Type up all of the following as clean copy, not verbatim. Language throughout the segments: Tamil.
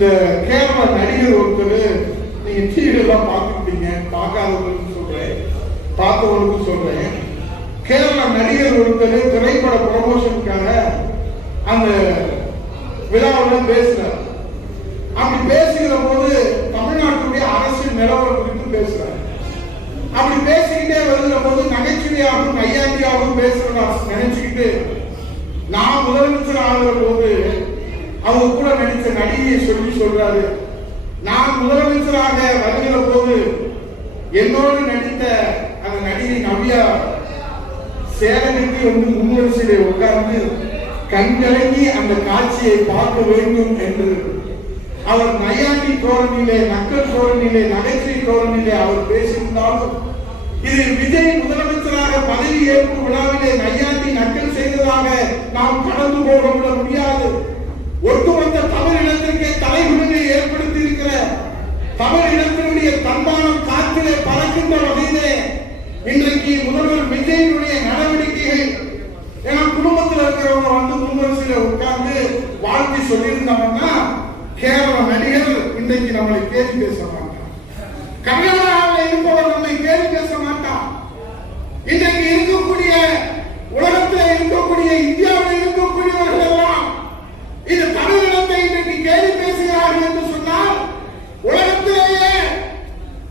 இந்த கேரள நடிகர் ஒருத்தர், நீங்க டிவில எல்லாம் பார்த்துருப்பீங்க, பார்க்காதவங்களுக்கு சொல்றேன், பார்த்தவங்களுக்கு சொல்றேன். கேரள நடிகர் ஒருத்தர் திரைப்பட ப்ரமோஷனுக்காக அந்த விழாவில் பேசுறார். அப்படி பேசுகிற போது தமிழ்நாட்டுடைய அரசியல் நிலவரம் குறித்து பேசுறார். அப்படி பேசிக்கிட்டே வருகிற போது நகைச்சுவையாகவும் நையாண்டியாகவும் பேசுறதா நினைச்சுக்கிட்டு, நான் முதலமைச்சர் ஆகிற போது அவங்க கூட நடித்த நடிகையை சொல்றாரு, நான் முதலமைச்சராக வருகிற போது என்னோடு நடித்த அந்த நடிகை நவ்யா சேலத்துக்கு வந்து முன்வரிசையிலே உட்கார்ந்து கண்கலங்கி அந்த காட்சியை பார்க்க வேண்டும் என்று அவர் நையாண்டி தோரணியிலே, நக்கல் தோரணியிலே, நகைச்சுவை தோரணியிலே அவர் பேசியிருந்தாலும், இது விஜய் முதலமைச்சராக பதவி ஏற்பு விழாவிலே நையாண்டி நக்கல் செய்ததாக நாம் கடந்து போக முடியாது. ஒட்டுமொத்த தமிழினத்திற்கே தலைகுனிவை ஏற்படுத்தி இருக்கிற தமிழினத்தினுடைய தன்மானம் காற்றிலே பறக்கின்ற வகையிலே இன்றைக்கு முதல்வர் விஜயனுடைய நடவடிக்கைகள், ஏன்னா குடும்பத்தில் இருக்கிறவங்க வந்து முன்வரிசையில உட்கார்ந்து வாழ்த்தி சொல்லியிருந்தாங்கன்னா கேரள நடிகர் இன்றைக்கு நம்மளை கேள்வி பேச மாட்டான். கர்நாடகாவில் இருப்பவர் நம்மை கேள்வி பேச மாட்டான். இன்றைக்கு இருக்கக்கூடிய உலகத்தில் இருக்கக்கூடிய இந்தியாவில் இருக்கக்கூடியவர்கள் எல்லாம் இது தமிழினத்தை இன்றைக்கு கேள்வி பேசுகிறார்கள் என்று சொன்னால், உலகத்திலேயே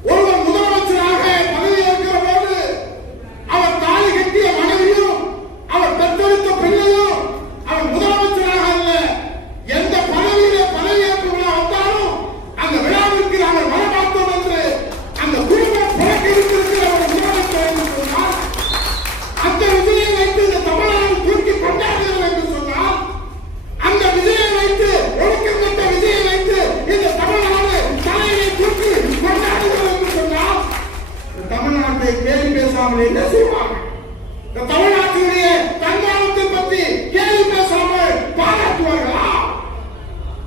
ஒருவர் முதலமைச்சராக பதவி ஏற்கிற போது அவர் தாலி கட்டிய மனைவியும் அவர் பெற்றெடுத்த பிள்ளையும் அவர் முதலமைச்சராக அல்ல, எந்த பதவியிலே பதவியேற்பு விழா வந்தாலும் அந்த விழாவிற்கு நாங்கள் வரமாட்டோம் என்று அந்த குடும்பம் புறக்கணித்திருக்கிற ஒரு முதலமைச்சர் என்று சொன்னால், அந்த விஜயை வைத்து இந்த தமிழ்நாடு தூக்கி கொண்டாடுகிறது என்று சொன்னால், அந்த விஜயை வைத்து ஒழுக்கங்கட்ட விஜயை வைத்து இந்த தமிழ்நாடு தலையை தூக்கி கொண்டாடுகிறது என்று சொன்னால், தமிழ்நாட்டை கேள்வி பேசாமல் என்ன செய்வாங்க? இந்த தமிழ்நாட்டினுடைய தன்மானத்தை பற்றி கேள்வி பேசாமல் பாராட்டுவார்களா?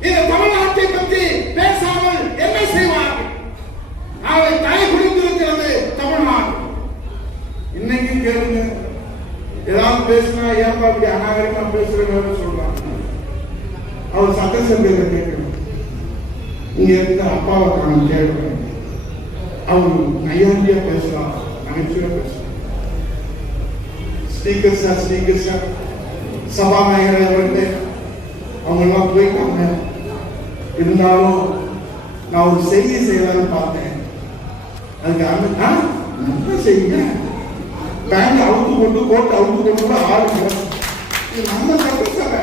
இந்த தமிழ்நாட்டை பற்றி பேசாமல் என்ன செய்வார்கள்? அவை தலை குடித்திருக்கிறது தமிழ்நாடு. இன்னைக்கு கேளுங்க, ஏதாவது பேசினா ஏன்பா அப்படி அநாகரிகமா பேசுறேன்னு சொல்றாங்க. அவர் சட்டசபையில கேட்கணும், இங்க இருந்த அப்பாவை நான் கேட்கிறேன், அவர் நையாண்டியா பேசலாம், நகைச்சுவையா பேசலாம். ஸ்பீக்கர் சார் சபாநாயகர் அவர்களே அவங்க எல்லாம் போயிட்டாங்க. இருந்தாலும் நான் ஒரு செய்தி செய்யலான்னு பார்த்தேன். அதுக்கு நல்ல செய்யுங்க, பேங்க் அவுத்து கொண்டு கோட்டை அவுத்து கொண்டு ஆளுங்க. இது நம்ம சட்டசபை,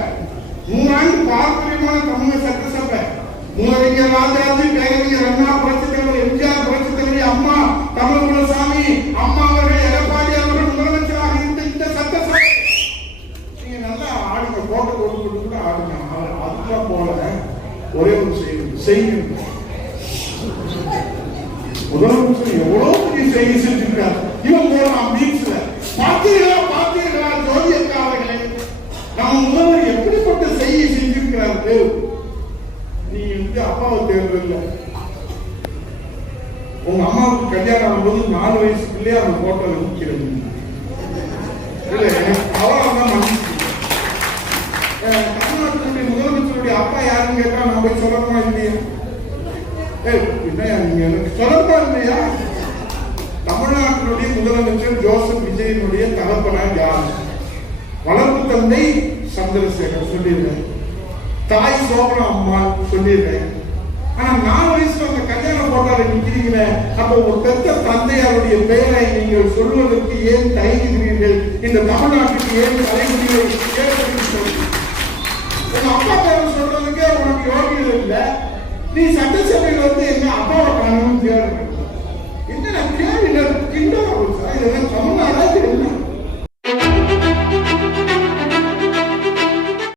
3 ஆண்டு பாரம்பரியமான தமிழக சட்டசபை. மூலறிஞர் ராஜராஜி, பேரறிஞர் அண்ணா, புரட்சித் தலைவர் எம்ஜிஆர், புரட்சித் தலைவி அம்மா தமிழ்குலசாமி அம்மா அவர்கள், எடப்பாடி அவர்கள் முதலமைச்சராக இருந்த இந்த சட்டசபை. நீங்க நல்லா ஆடுங்க, கோட்டை கொண்டு கூட ஆடுங்க. அதுக்கெல்லாம் போல ஒரே ஒரு செய்யுங்க. முதலமைச்சர் எவ்வளவு பெரிய செய்தி செஞ்சிருக்காரு. இவன் போறான் பீச்ல. பார்த்தீர்களா ஜோதி அக்கா அவர்களை, நம்ம முதல்வர் எப்படிப்பட்ட செய்தி செஞ்சிருக்கிறாரு. நீ வந்து அப்பாவை தேர்தல், உங்க அம்மாவுக்கு கல்யாணம் ஆகும்போது 4 வயசு பிள்ளையே அந்த போட்டோல நிற்கிறது. அவதான் மன்னிச்சு. தமிழ்நாட்டினுடைய முதலமைச்சருடைய அப்பா யாருன்னு கேட்டா நான் போய் சொல்லணுமா இல்லையா? நீங்க எனக்கு சொல்லணுமா இல்லையா? தமிழ்நாட்டினுடைய முதலமைச்சர் ஜோசப் விஜயனுடைய தகப்பனார் யார்? வளர்ப்பு தந்தை சந்திரசேகர் சொல்லிடுறேன், தாய் சோபனா அம்மா சொல்லிடுறேன். ஆனா 4 வயசுல அந்த கல்யாண போட்டால நிக்கிறீங்களே, அப்ப ஒரு பெற்ற தந்தையாருடைய பெயரை நீங்கள் சொல்வதற்கு ஏன் தயங்குகிறீர்கள்? இந்த தமிழ்நாட்டுக்கு ஏன் தலைமுறையை ஏற்படுத்தி உங்க அப்பா பேரை சொல்றதுக்கே உனக்கு யோகியம் இல்லை. நீ சட்டசபையில் வந்து எங்க அப்பாவை காணணும்னு தேடுற.